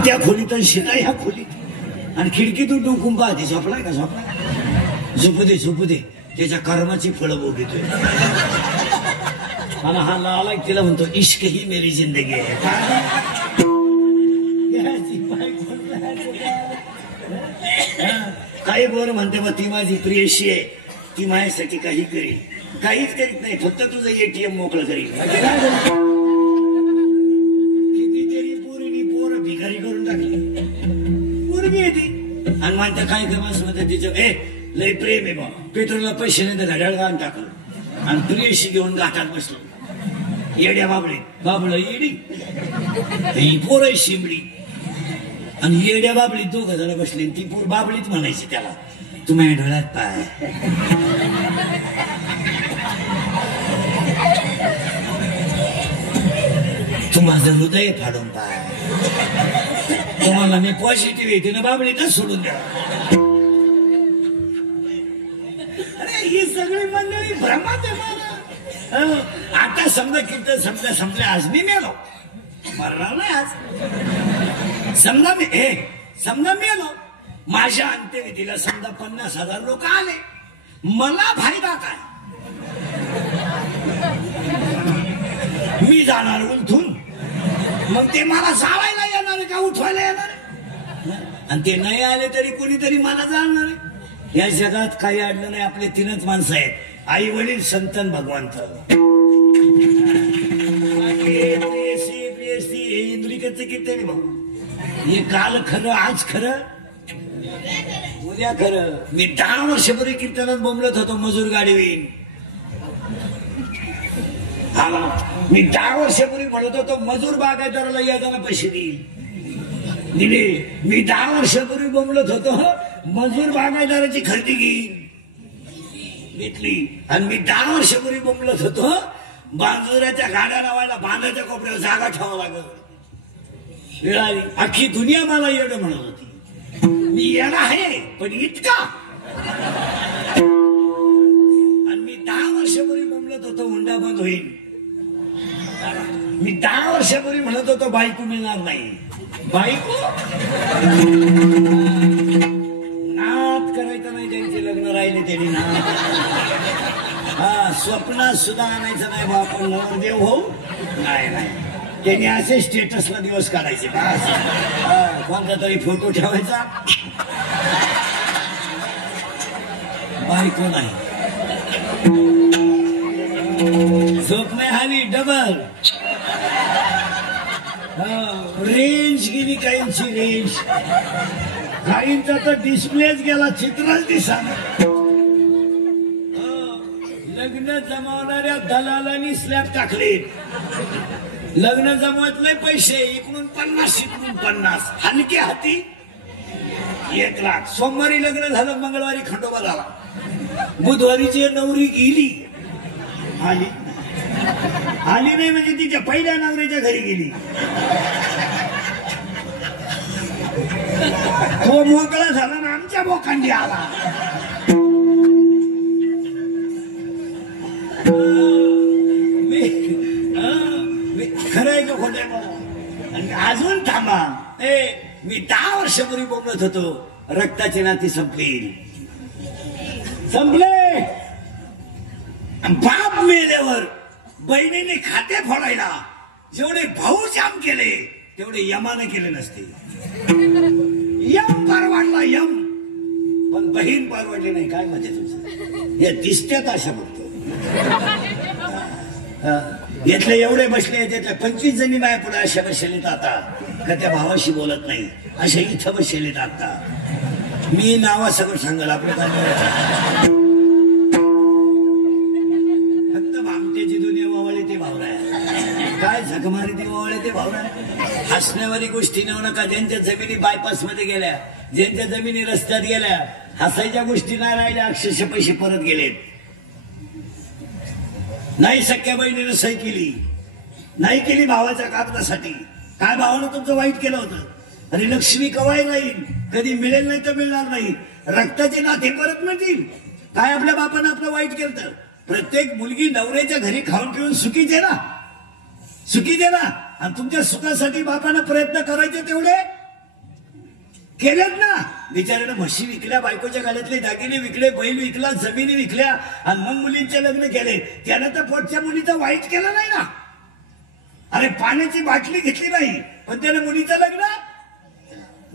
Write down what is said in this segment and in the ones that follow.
बाप त्या खोलीत आणि सीता ह्या खोलीत आणि खिडकीतून डुंकून पाहते. झोपलाय का? झोपलाय. झोपू दे त्याच्या कर्माची फळं भोगतोय. आणि हा लाला तिला म्हणतो इश्क ही मेरी जिंदगी आहे. काही बोर म्हणते मग ती माझी प्रियशी आहे, ती माझ्यासाठी काही करील. काहीच करीत नाही, फक्त तुझं एटीएम मोकळं करील. कितीतरी पोरीनी पोर भिकारी करून टाकली. पोरगी येते आणि म्हणते काय कमास म्हणते तिचं लय प्रेम आहे बा, पेट्रोलला पैसे नाही तर घड्याळ घालून टाकलं आणि प्रियशी घेऊन गाठात बसलो. येड्या बाबळ येडी ही पोर आहे शिमडी आणि येड्या बाबळीत दोघं जण बसले. ती पोर बाबळीत म्हणायची त्याला, तू माझ्या डोळ्यात पाय. तू माझं हृदय फाडून पाय. तुम्हाला मी पॉझिटिव्ह येते ना बाबळीतच सोडून द्या. अरे ही सगळी मंडळी भ्रमात आहे मला. आता समजा कीर्तन समजा आज मी मेलो, मरणार नाही आज. समजा मेलो, माझ्या अंत्यविधीला समजा 50,000 लोक आले, मला फायदा काय? मी जाणार उलथून, मग ते मला जावायला येणार आहे का उठवायला येणार आहे? आणि ते नाही आले तरी कोणीतरी मला जाणार आहे. या जगात काही अडलं नाही. आपले 3च माणसं आहेत, आई वडील संतन भगवंत. प्रियसी हे इंद्रिकचं कीर्तन भाऊ. हे काल खरं, आज खरं, उद्या खरं. मी 10 वर्षापूर्वी कीर्तनात बोंबलत होतो मजूर गाडीवीन. मी 10 वर्षापूर्वी म्हणत होतो मजूर बागायतदाराला यायला पैसे दिले. मी 10 वर्षापूर्वी बोंबलत होतो मजूर बागायतदाराची खरेदी घेतली. आणि मी 10 वर्षापूर्वी बोंबलत होतो बांजुऱ्याच्या गाड्या लावायला बांधाच्या कोपऱ्यावर जागा ठेवावं लागत. वेळ आली, अख्खी दुनिया मला येडं म्हणत होती. मी येणं आहे पण इतका. आणि मी 10 वर्षापूर्वी बोंबलत होतो हुंडा बंद होईल. मी 10 वर्षापूर्वी म्हणत होतो बायको मिळणार नाही. बायको नात करायचं नाही, त्यांचे लग्न राहिले त्यांनी स्वप्नात सुद्धा आणायचं नाही बा आपण नवरदेव हो. नाही त्यांनी असे स्टेटसला दिवस काढायचे. कोणता तरी फोटो ठेवायचा, बायको नाही. स्वप्न आली डबल. रेंज गेली काहींची, रेंज काहींचा तर डिस्प्लेच गेला, चित्रच दिसणार. लग्न जमवणाऱ्या दलालांनी स्लॅब टाकले. लग्न जमवत नाही पैसे, इकडून 50 इकडून 50, हलके हाती 1 लाख. सोमवारी लग्न झालं, मंगळवारी खंडोबा झाला, बुधवारीची नवरी गेली. आली नाही म्हणजे तिच्या पहिल्या नवरीच्या घरी गेली. तो मोकळा झाला ना आमच्या बोकांडी आला. खरंय का खोटं मला? आणि अजून थांबा. मी 10 वर्षापूर्वी बोलत होतो रक्ताची नाती संपले. बाप मेल्यावर बहिणीने खाते फोडायला जेवढे भाऊ जाम केले तेवढे यमाने केले नसते. यम परवाडला यम, पण बहीण परवडली नाही. काय म्हणजे तुमचं या दिसत्यात अशा बघतो. यातले एवढे बसले, त्यातल्या 25 जणी माझ्या पुढे अशा बसलेत आता का त्या भावाशी बोलत नाही, अशा इथं बसलेत आता. मी नावा सगळं सांगाल आपलं काय. फक्त भामट्याची दुनिया वावळे ते भावराय, काय झकमारी ती वावळे ते भावराय. हसण्यावारी गोष्टी नेऊ नका. ज्यांच्या जमिनी बायपास मध्ये गेल्या, ज्यांच्या जमिनी रस्त्यात गेल्या, हसायच्या गोष्टी नाही राहिल्या. अक्षरशः पैसे परत गेलेत. नाही सख्या बहिणीनं सही केली, नाही केली भावाच्या कागदासाठी. काय भावानं तुमचं वाईट केलं होतं? अरे लक्ष्मी कवाय राहील, कधी मिळेल नाही तर मिळणार नाही. रक्ताचे नाते परत मिळतील. काय आपल्या बापानं आपलं वाईट केलं? प्रत्येक मुलगी नवऱ्याच्या घरी खाऊन पिऊन सुखीच आहे ना, सुखीच आहे ना. आणि तुमच्या सुखासाठी बापानं प्रयत्न करायचे तेवढे केल्यात ना. बिचाऱ्यानं म्हशी विकल्या, बायकोच्या गाड्यातले दागिने विकले, बैल विकला, जमिनी विकल्या आणि मग मुलींचे लग्न केले. त्यानं तर पोटच्या मुलीचं वाईट केलं नाही ना. अरे पाण्याची बाटली घेतली नाही पण त्यानं मुलीचं लग्न.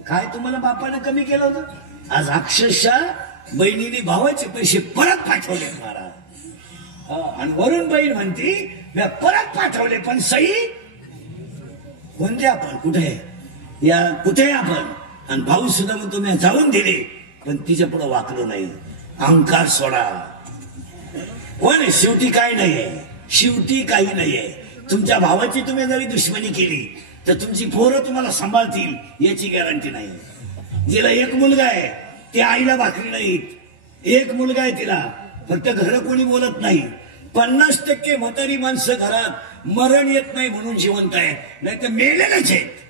काय तुम्हाला बापानं कमी केलं होतं? आज अक्षरशः बहिणीने भावाचे पैसे परत पाठवले महाराज. आणि वरून बहीण म्हणती मी परत पाठवले पण सही कोणते आपण कुठे या कुठे आपण. आणि भाऊ सुद्धा म्हणतो मी जाऊन दिले पण तिच्या पुढे वाकलो नाही. अहंकार सोडा. कोण शेवटी काय नाहीये, शेवटी काही नाहीये. तुमच्या भावाची तुम्ही जरी दुश्मनी केली तर तुमची पोरं तुम्हाला सांभाळतील याची गॅरंटी नाही. जिला एक मुलगा आहे त्या आईला भाकरी नाहीत. एक मुलगा आहे तिला फक्त घर कोणी बोलत नाही. 50% म्हातारी माणसं घरात मरण येत नाही म्हणून जिवंत आहेत, नाही तर मेलेलेच आहेत.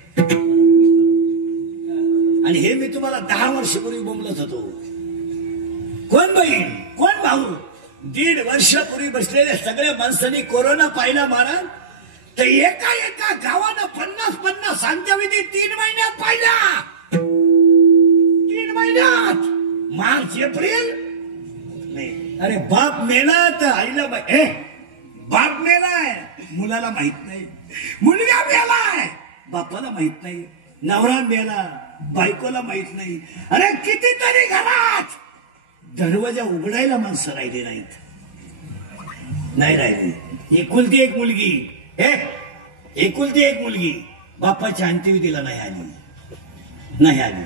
आणि हे मी तुम्हाला 10 वर्षापूर्वी बोंबलत होतो. कोण बहीण कोण भाऊ 1.5 वर्षापूर्वी बसलेल्या सगळ्या माणसांनी कोरोना पाहिला महाराज. तर एका एका गावानं 50-50 अंत्यविधी 3 महिन्यात पाहिला. 3 महिन्यात. मार्च एप्रिल नाही. अरे बाप मेला तर आईला बाप मेलाय मुलाला माहित नाही. मुलगा मेलाय बापाला माहित नाही. नवरा मेला बायकोला माहित नाही. अरे कितीतरी घरात दरवाजा उघडायला माणसं राहिली नाहीत. नाही राहिली. एकुलती एक मुलगी एकुलती एक मुलगी बापाच्या अंत्यविधीला नाही आली.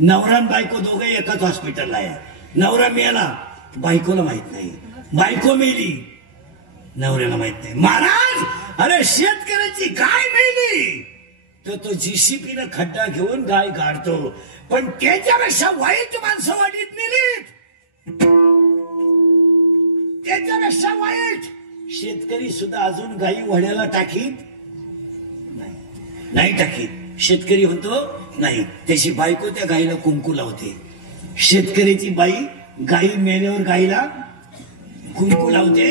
नवरा बायको दोघे एकाच हॉस्पिटलला आहे. नवरा मेला बायकोला माहित नाही. बायको मेली नवऱ्याला माहित नाही. महाराज अरे शेतकऱ्याची गाय मेली तर तो जीसीपीनं खड्डा घेऊन गाय काढतो पण त्याच्यापेक्षा वाईट माणसं वाढीत नेलीत. त्याच्यापेक्षा वाईट शेतकरी सुद्धा अजून गाई वड्याला टाकीत नाही टाकीत. शेतकरी म्हणतो नाही त्याची बायको त्या गाईला कुंकू लावते. शेतकऱ्याची बाई गाई मेल्यावर गाईला कुंकू लावते.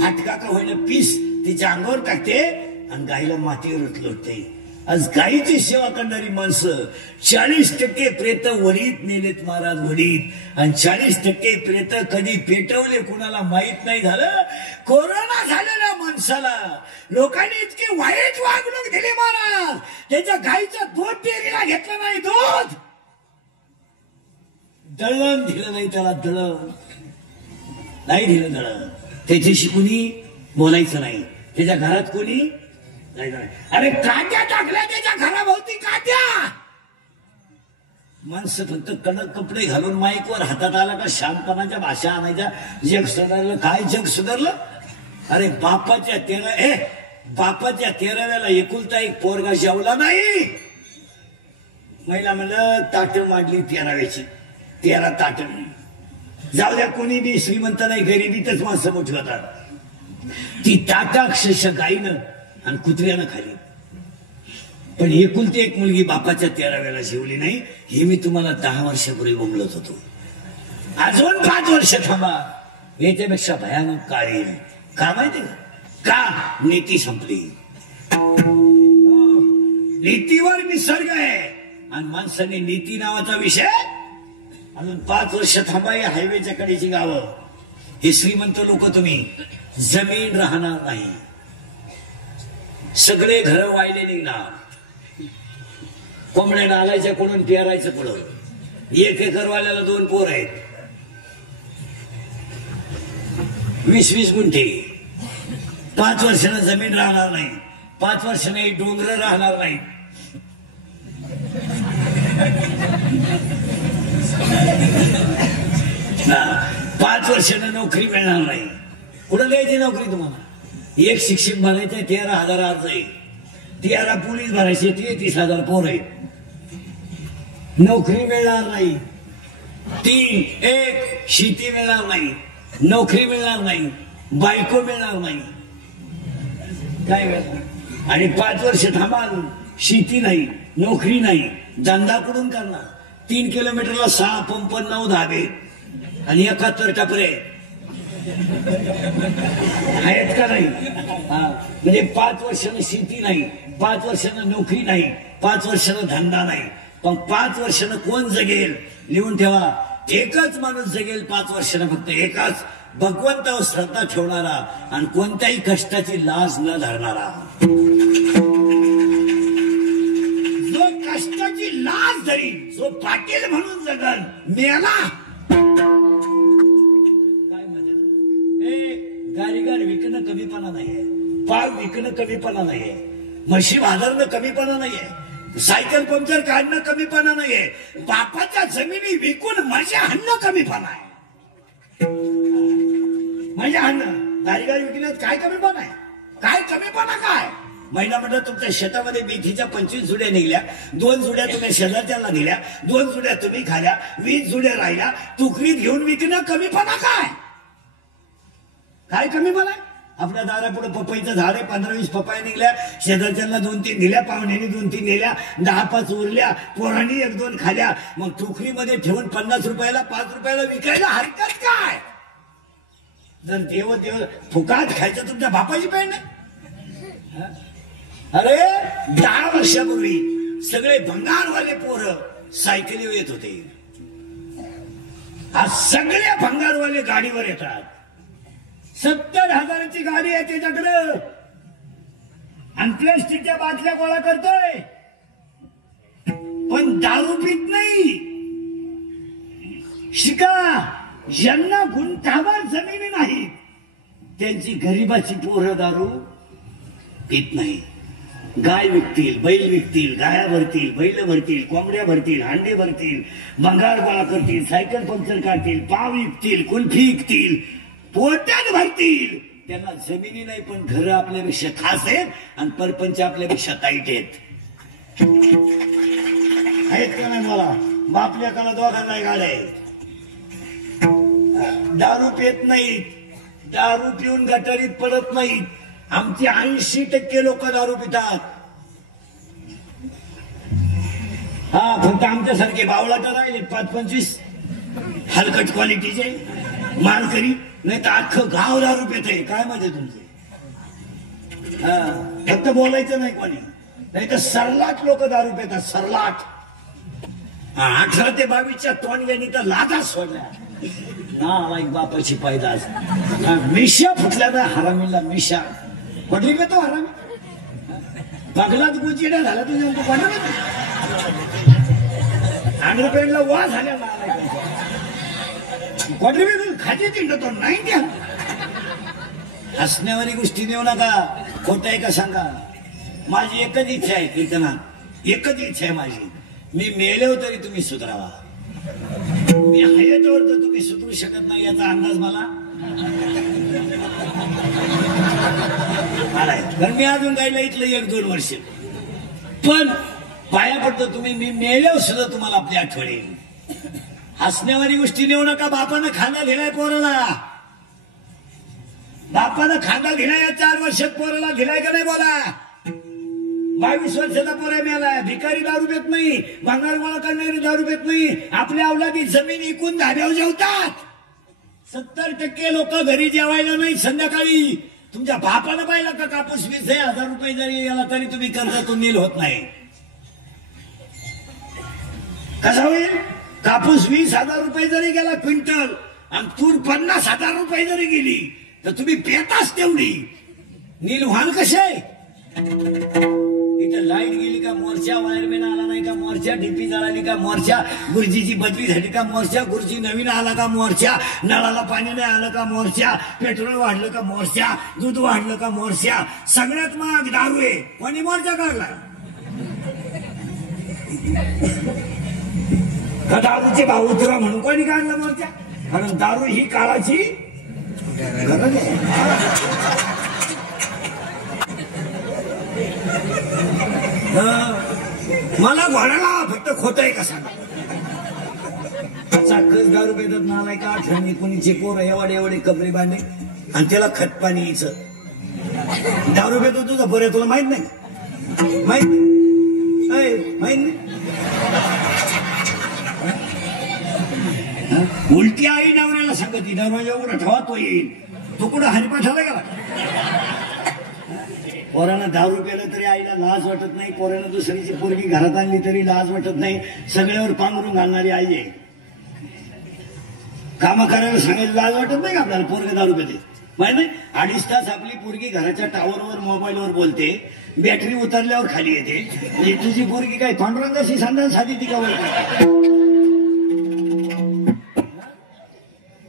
फाटका का होईना पीस तिच्या अंगावर टाकते आणि गाईला मातीवर लोटते. आज गाईची सेवा करणारी माणसं 40% प्रेत वडीत नेलेत महाराज वडीत. आणि 40% प्रेत कधी पेटवले कुणाला माहित नाही झालं. कोरोना झालेल्या माणसाला लोकांनी इतकी वाईट वागणूक दिली महाराज. त्याच्या गाईचं दूध डेअरीला घेतलं नाही. दूध दळण दिलं नाही त्याला. दळण नाही दिलं. दळण त्याच्याशी कुणी बोलायचं नाही. त्याच्या घरात कोणी नाही. अरे काट्या टाकल्या त्याच्या घराभोवती काट्या. माणसं फक्त कडक कपडे घालून माईकवर हातात आला का शांतपणाच्या भाषा आणायच्या. जग सुधारलं. काय जग सुधारलं? अरे बापाच्या 13व्याला एकुलता एक पोरगा जेवला नाही. महिला म्हणलं ताट मांडली 13व्याची 13 ताट. जाऊ द्या कोणी बी श्रीमंत नाही गरिबीतच माणसं मोठी होतात. ती ताटा अक्षरशः गाईनं आणि कुत्र्यानं खाली. पण एकुलती एक मुलगी बापाच्या 13व्याला जेवली नाही. हे मी तुम्हाला 10 वर्षापूर्वी बोलत होतो. अजून 5 वर्ष थांबा याच्यापेक्षा भयानक काळ येईल. का माहिती का? नीती संपली. नीतीवर निसर्ग आहे आणि माणसाने नीती नावाचा विषय. अजून 5 वर्ष थांबा. या हायवेच्या कडेची गावं हे श्रीमंत लोक तुम्ही जमीन राहणार नाही. सगळे घर वाहिले निघणार. कोंबड्या डालायच्या कोणून पेरायचं पुढं. 1 एकरवाल्याला 2 पोर आहेत. 20-20 गुंठे. 5 वर्षानं जमीन राहणार नाही. 5 वर्षाने डोंगर राहणार नाही. पाच वर्षानं नोकरी मिळणार नाही. कुठं द्यायची नोकरी तुम्हाला? एक शिक्षक भरायचे 13,000 अर्ज आहे. 13 पोलीस भरायचे 33,000 पोर आहेत. नोकरी मिळणार नाही. 3 शेती मिळणार नाही. नोकरी मिळणार नाही. बायको मिळणार नाही. काय मिळणार? आणि 5 वर्ष थांबाल. शेती नाही नोकरी नाही. धंदा कुठून करणार? 3 किलोमीटरला 6 पंप 9 धाबे आणि 71 टपरे आहेत का नाही? म्हणजे 5 वर्षानं शेती नाही. 5 वर्षानं नोकरी नाही. 5 वर्षानं धंदा नाही. पण 5 वर्षानं कोण जगेल लिहून ठेवा. एकच माणूस जगेल 5 वर्षानं, फक्त एकच, भगवंतावर श्रद्धा ठेवणारा आणि कोणत्याही कष्टाची लाज न धरणारा. जो कष्टाची लाज धरी, जो पाटील म्हणून जगल, मेला काय म्हणजे गारीगार विकणं कमीपणा नाहीये, पाव विकणं कमीपणा नाहीये, म्हशी भादरणं कमीपणा नाहीये, सायकल पंक्चर काढणं कमीपणा नाहीये, बापाच्या जमिनी विकून मजा आणणं कमीपणा आहे. मजा आणणं गारीगार विकण्यात काय कमीपणा आहे? काय कमीपणा काय? महिला म्हणतात तुमच्या शेतामध्ये मेथीच्या 25 जुड्या निघल्या, 2 जुड्या तुम्ही शेजारच्याला दिल्या, 2 जुड्या तुम्ही खाल्या, 20 जुड्या राहिल्या, तुकडीत घेऊन विकणं कमीपणा काय? काय कमीपणा आहे? आपल्या दारापुढे पपईचं झाड आहे, 15-20 पपया निघल्या, शेजारच्याला 2-3 दिल्या, पाहुण्याने 2-3 दिल्या, 10-5 उरल्या, पोरांनी 1-2 खाल्या, मग टोकरीमध्ये ठेवून 50 रुपयाला 5 रुपयाला विकायला हरकत काय? जर देव फुकाट खायचं तुमच्या बापाची पेन नाही. अरे 10 वर्षापूर्वी सगळे भंगारवाले पोरं सायकलीवर येत होते, आज सगळे भंगारवाले गाडीवर येतात. 70,000ची गाडी आहे त्याच्याकडं आणि प्लास्टिकच्या बाटल्या गोळा करतोय, पण दारू पित नाही. शिका, ज्यांना गुंठावर जमिनी नाही त्यांची गरिबाची पोरं दारू पित नाही. गाय विकतील, बैल विकतील, गाया भरतील, बैल भरतील, कोंबड्या भरतील, अंडे भरतील, भंगार गोळा करतील, सायकल पंक्चर काढतील, पाव विकतील, कुल्फी विकतील, पोट्यात भरतील. त्यांना जमिनी नाही पण घरं आपल्यापेक्षा खास आहेत आणि परपंच आपल्यापेक्षा ताईट आहेत. का नाही मला? बापल्या काला दोघांना गाड्या आहेत. दारू पित नाहीत, दारू पिऊन गटारीत पडत नाहीत. आमची 80% लोक दारू पितात. हा, फक्त आमच्यासारखे बावळाट राहिले 5-25 हलकट क्वालिटीचे मालकरी, नाही तर अख्खं गाव दारू पित आहे. काय म्हणजे तुमचे? हा, फक्त बोलायचं नाही कोणी, नाही तर सरलाट लोक दारू पितात, सरलाट. 18 ते 22च्या तोंडव्यानी तर लाजा सोडल्या ना, बापाची पैदास. मिशा फुटल्या ना हरामीला, मिशा पडली का तो हरामी? बगलात गुचिड्या झाला तुझ्या, तू पडला अंडरपॅन्टला वा झाल्या ना, क्वार्टर तू खाते तिंड तो नाही द्या. हसण्यावारी गोष्टी नेऊ नका, खोट आहे का सांगा. माझी एकच इच्छा आहे कीर्तनात, एकच इच्छा आहे माझी, मी मेलो तरी तुम्ही सुधरावा. मी आहे तोवर तर तुम्ही सुधरू शकत नाही याचा अंदाज मला आलाय. कारण मी अजून काही इथलं 1-2 वर्ष, पण पाया पडतो तुम्ही, मी मेल्यावर सुद्धा तुम्हाला आपली आठवण येईल. हसण्यावारी गोष्टी नेऊ नका. बापानं खांदा दिलाय पोराला, बापानं खांदा दिलाय, 4 वर्षात पोराला दिलाय का नाही बोला? 22 वर्षाचा पोरा मिळालाय. भिकारी दारू पेत नाही, भंगार गोळा करणारी दारू पेत नाही. आपल्या अवलादी जमीन इकून धाब्यावर जेवतात. 70% लोक घरी जेवायला नाही संध्याकाळी. तुमच्या बापानं पाहिलं का कापूस 20,000 रुपये जरी गेला तरी तुम्ही कर्जातून नील होत नाही. कसा होईल? कापूस 20,000 रुपये जरी गेला क्विंटल आणि तूर 50,000 रुपये जरी गेली तर तुम्ही पेताच तेवढी. नील व्हाल कसे? इथं लाईट गेली का मोर्चा, वायरमॅन आला नाही का मोर्चा, डीपी जळाली का मोर्चा, गुरुजीची बदली झाली का मोर्चा, गुरुजी नवीन आला का मोर्चा, नळाला पाणी नाही आलं का मोर्चा, पेट्रोल वाढलं का मोर्चा, दूध वाढलं का मोर्चा. सगळ्यात महाग दारू आहे, कोणी मोर्चा काढला? का दारूचे भाव उतरा म्हणून कोणी काढला मोर्चा? कारण दारू ही काळाची गरज आहे. मला घोडाला फक्त खोट आहे का सांगा. चाकच दारू पेतात नालाय का आठवणी कोणीचे पोर एवढे कपडे बांधे आणि त्याला खत पाणी यायचं. दारू पेतो तुझा बरं, तुला माहित नाही? माहित नाही? उलटी आई नवऱ्याला सांगती, दरवाजा उघडा ठेवा तो येईल. तो कुठं हरिपाठाला गेला? पोरानं दारू प्यालं तरी आईला लाज वाटत नाही, पोरानं दुसरीची पोरगी घरात आणली तरी लाज वाटत नाही. सगळ्यावर पांघरून घालणारी आई आहे. काम करायला सांगायला लाज वाटत नाही का आपल्याला? पोरग दारू पिते माहित नाही. 2.5 तास आपली पोरगी घराच्या टावरवर मोबाईलवर बोलते, बॅटरी उतरल्यावर खाली येते. म्हणजे तुझी पोरगी काय पांडुरंगाशी सांगणार साधी ती का बोलते?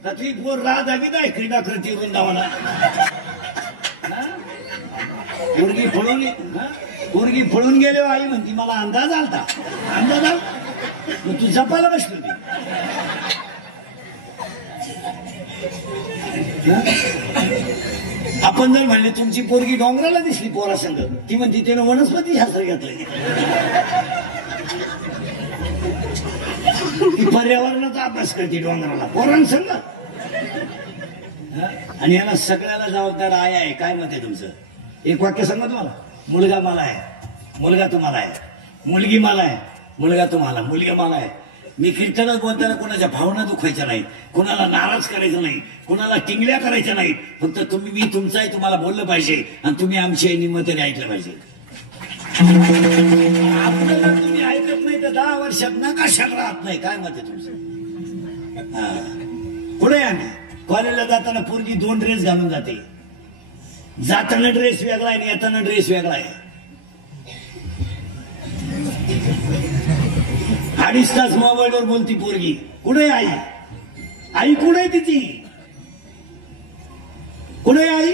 तुझी पोर राह जागी नाही क्रीडा करते वृंदावना. पोरगी पळून गेले आई म्हणती मला अंदाज आलता. अंदाज आला मग तू जपायला बसली होती. आपण जर म्हणले तुमची पोरगी डोंगराला दिसली पोरा संग, ती म्हणती त्यानं वनस्पती शास्त्र घेतलंय. ती पर्यावरणाचा अभ्यास करते डोंगराला पोरांसंग. आणि याला सगळ्याला जबाबदार आई आहे. काय मत आहे तुमचं? एक वाक्य सांगा तुम्हाला. मुलगा मला आहे, मुलगा तुम्हाला आहे, मुलगी मला आहे, मुलगा तुम्हाला, मुलगा मला आहे. मी कीर्तनात बोलताना कोणाच्या भावना दुखायच्या नाहीत, कोणाला नाराज करायचं नाही, कोणाला टिंगल्या करायच्या नाहीत. फक्त तुम्ही मी तुमचा आहे तुम्हाला बोललं पाहिजे आणि तुम्ही आमच्या निम्मतेने ऐकलं पाहिजे. आपल्याला तुम्ही ऐकत नाही तर 10 वर्षात नकाशात राहत नाही. काय मत आहे तुमचं? पुढे आम्ही कॉलेजला जाताना पोरगी 2 ड्रेस घालून जाते. जाताना ड्रेस वेगळा आहे आणि येताना ड्रेस वेगळा आहे. 2.5 तास मोबाईलवर बोलती पोरगी. कुठे आई? आई कुठे तिची? कुठे आई?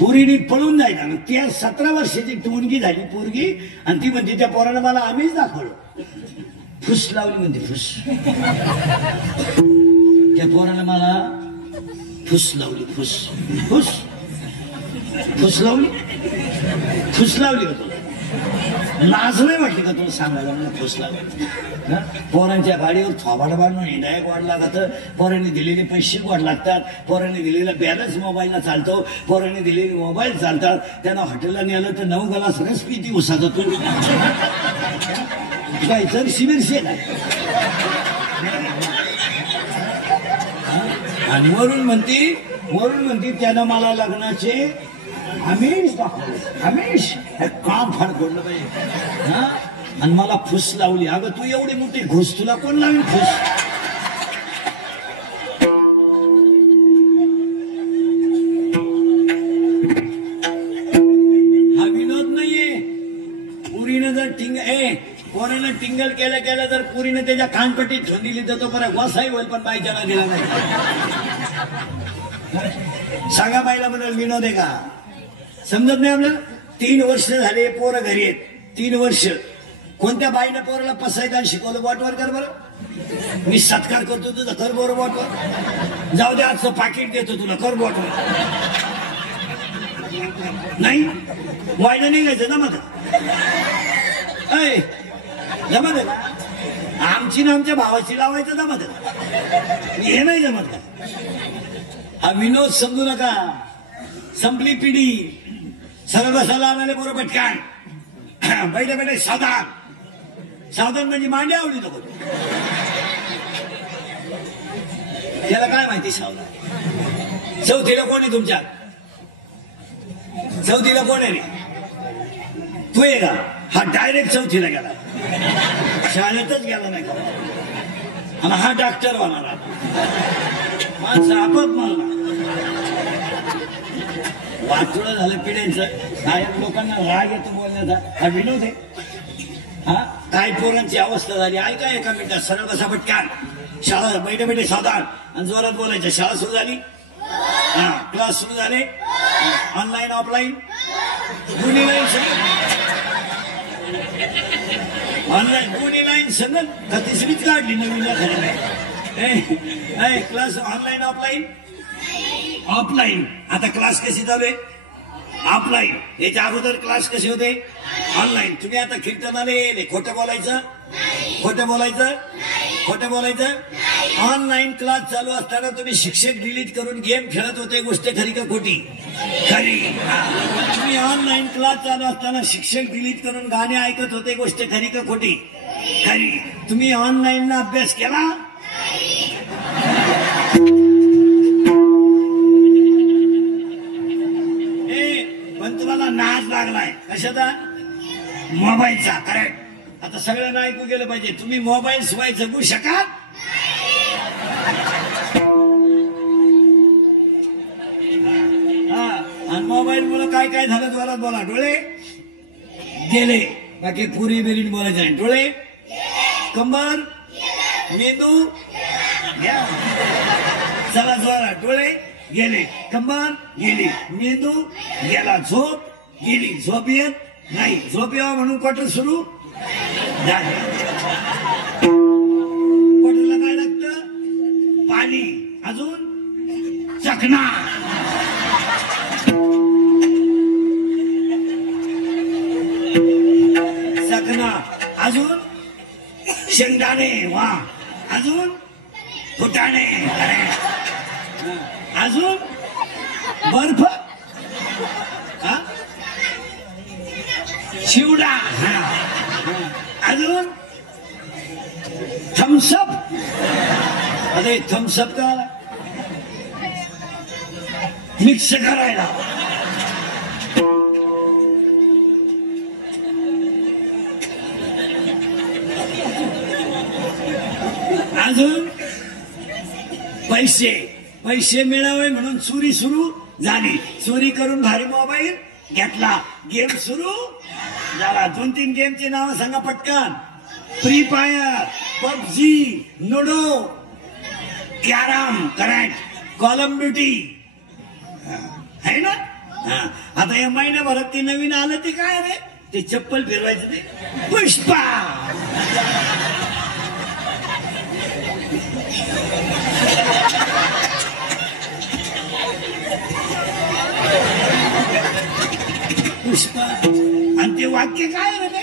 पोरीने पळून जायला. त्या 17 वर्षाची टोनगी झाली पोरगी आणि ती म्हणते त्या पोरानं मला आम्हीच दाखवलं. फुस लावली म्हणते फुस. त्या पोरानं मला फुस लावली. फुस फुस फुस लावली. फुस लावली का तुला? लाज नाही वाटली का तुला सांगायला? मला फुस लावली. पोरांच्या गाडीवर थोबाड बांधून हिंडायक वाढ लागत. पोरांनी दिलेले पैसे वाढ लागतात. पोरांनी दिलेला बॅलन्स मोबाईलला चालतो. पोरांनी दिलेले मोबाईल चालतात. त्यांना हॉटेलला नेलं तर 9 ग्लास रस पिती उसाचा. तू काय तर शिबिरशे काय? आणि वरून म्हणती त्यानं मला लग्नाचे आमिष दाखवले. आमिष काम फार कोणलं पाहिजे. आणि मला फुस लावली. अगं तू एवढी मोठी घुस तुला कोण लावली फुस? हा विनोद नाहीये. पुरीनं जर पोरानं टिंगल केलं जर पुरीनं त्याच्या कानपट्टीत ठेवून दिली तर तो परत वसाई होईल, पण बाईच्या ना दिला नाही. सांगा बाईला म्हणाल विनोद आहे का? समजत नाही आपल्याला. 3 वर्ष झाले पोरं घरी आहेत. 3 वर्ष कोणत्या बाईनं पोराला पसायदान शिकवलं? बोटवर कर बरं. मी सत्कार करतो तुझा, कर बरं बोटवर. जाऊ दे आजचं पाकिट देतो तुला, कर बोटवर. नाही वायला निघायचं जमत जमत का? आमची ना आमच्या भावाची लावायचं जमत. हे नाही जमत का? हा विनोद समजू नका. संपली पिढी. सरळ बसायला आणाले बरोबर पटकान. बैठे बैठे सावधान म्हणजे मांड्या आवडी नको. याला काय माहिती सावधान? चौथीला कोण आहे तुमच्या? चौथीला कोण आहे रे? तू आहे का? हा डायरेक्ट चौथीला गेला. शाळेतच गेला नाही का? आणि हा डॉक्टर होणार. माणसं आपत मारला. वाटोळं झालं पिढ्यांचं. साहेब लोकांना राग येतो बोलण्याचा. हा विनोद आहे. हा काय पोरांची अवस्था झाली ऐका. एका मिनिटात सरळ बसा पटकान. शाळा बैठे बैठे सावधान आणि जोरात बोलायचं. शाळा सुरू झाली. हा क्लास सुरू झाले. ऑनलाईन ऑफलाईन दोन्ही लाईन ऑनलाईन दोन्ही लाईन सगळं का तिसरीच काढली नवीन खाली. Class online offline offline. आता क्लास कशी चालू आहे? ऑफलाईन. याच्या अगोदर क्लास कसे होते? ऑनलाईन. तुम्ही आता कीर्तनाला येईल. खोटं बोलायचं, खोटं बोलायचं, खोटं बोलायचं. ऑनलाईन क्लास चालू असताना तुम्ही शिक्षक डिलीट करून गेम खेळत होते. गोष्ट खरी का खोटी? खरी. तुम्ही ऑनलाईन क्लास चालू असताना शिक्षक डिलीट करून गाणे ऐकत होते. गोष्ट खरी का खोटी? खरी. तुम्ही ऑनलाईन अभ्यास केला? पण तुम्हाला नाच लागलाय कशाचा मोबाईलचा करेक्ट आता सगळ्यांना ऐकू गेलं पाहिजे तुम्ही मोबाईल शिवाय जगू शकाल आणि मोबाईल मुळे काय काय झालं तुम्हाला बोला डोळे गेले बाकी पुरी बेरीन बोलायचं नाही डोळे कंबर मेंदू चला जोरा डोळे गेले कंबर गेली मेंदू गेला झोप गेली झोप येत नाही झोप यावा म्हणून क्वार्टर सुरू क्वार्टरला काय लागतं पाणी अजून चकना चकना अजून शेंगदाणे वा अजून फुटाणे अजून बर्फ शिवडा अजून थम्सअप अरे थम्सअप का मिक्स करायला अजून पैसे पैसे मिळावे म्हणून चोरी सुरू झाली चोरी करून भारी मोबाईल घेतला गेम सुरू झाला 2-3 गेमची नाव सांगा पटकन free fire PUBG ludo carrom correct call of duty है ना आता या महिन्याभरात ते नवीन आलं ते काय रे ते चप्पल फिरवायचं ते पुष्पा पुष्पा आणि ते वाक्य काय रे ते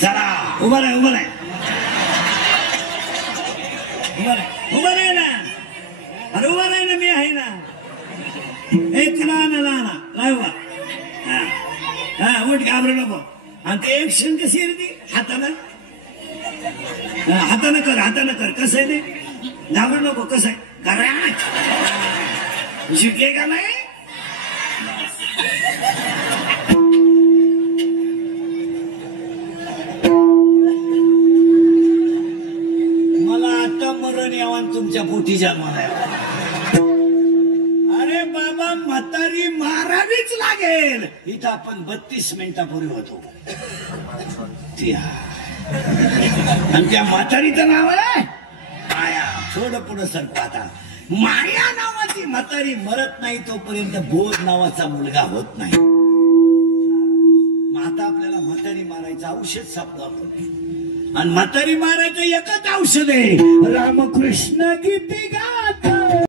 चला उभा राह उभा राह उभा राह उभा राह ना अरे उभा राह ना मी आहे ना ए तुला ना लावा हा उठ घाबरू नको आणि ते एक्शन कशी आहे रे ती हातानं हातानं कर कसं आहे ते घाबरू नको कसं आहे करा शिकले का नाही मला आता मरण यावं तुमच्या पोटी जन्माला अरे बाबा म्हातारी मारावीच लागेल इथं आपण 32 मिनिटापूर्वी होतो आणि त्या म्हातारीचं नाव आहे माया थोडं पुढं सरको आता माया नावाची म्हातारी मरत नाही तोपर्यंत बोध नावाचा मुलगा होत नाही आता आपल्याला म्हातारी मारायचं औषध सापडलं आणि म्हातारी मारायचं एकच औषध आहे रामकृष्ण गीती गा